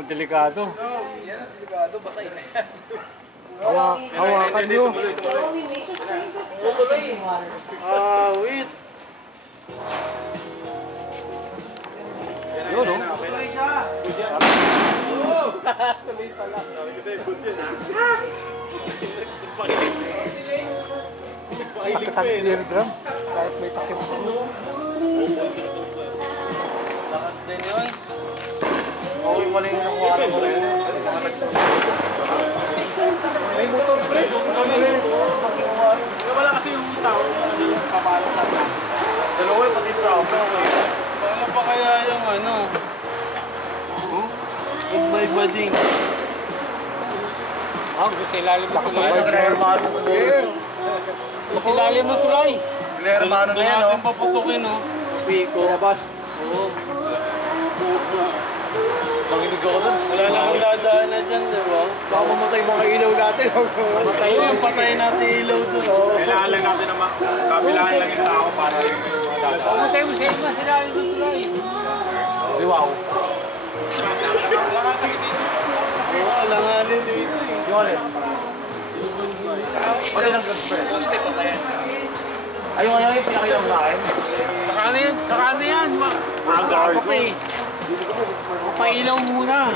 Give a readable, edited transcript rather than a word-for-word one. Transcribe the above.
Mukhang delikado. Yan, delikado. Basahin na yan. Hawakan nyo. Wait. Yun, no? Tuloy siya. Tuloy pala. Sabi ko sa'yo, good yun, ha? Sakit ang eardrum. Kahit may takip. Lakas din yun. Okay pala yung nakuha mo rin. May motor pa rin. Wala kasi yung tao. Kapalo ka na. Dalawa yung pati trauma. Paano pa kaya yung ano? Goodbye bading. Gusto ilalim mo tulay. Hermano sa buhay. Gusto ilalim mo tulay. Hermano na yan, no? Doon natin paputukin, no? Pico. Oo. Manginig ako doon. Wala lang ang dadaan na dyan, di ba? Baka mamatay mga ilaw natin. Patay yun, patayin natin ilaw doon. Kailangan lang natin na kabilaan lang yung tao para yung mga dadaan. Mamatay mo sa iyo mas ilalim mo tulay. Wow. Alanganin dito eh. Yung alin? Pati ng girlfriend. Yung step pa tayo. Ay, yung ano yung pinakita mo sa akin? Sa kanan yan. Aga pa eh. Papailaw muna.